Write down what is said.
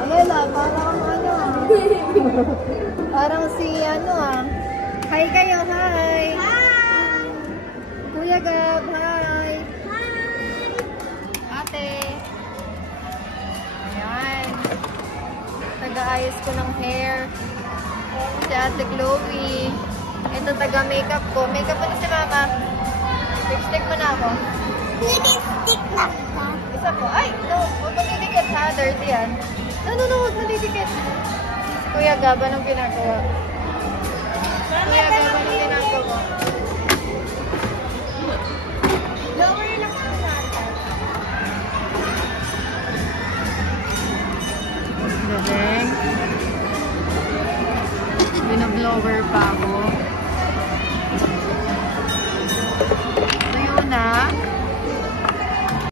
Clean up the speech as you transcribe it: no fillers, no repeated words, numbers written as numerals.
Ayala, parang ano ah. Parang si ano ah. Hi kayo, hi! Hi! Kuya Gab, hi! Hi! Ate! Ayan. Taga-ayos ko ng hair. Si Ate Chloe. Ito taga-makeup ko. Makeup mo na si Mama. Lipstick mo na ako. Lipstick lang ba? Isa po. Ay, no. Huwag magdidikit ha. Dirty yan. No. Huwag magdidikit. Kuya Gab, anong ginagawa? Kuya Gab, anong ginagawa? Lower lang muna.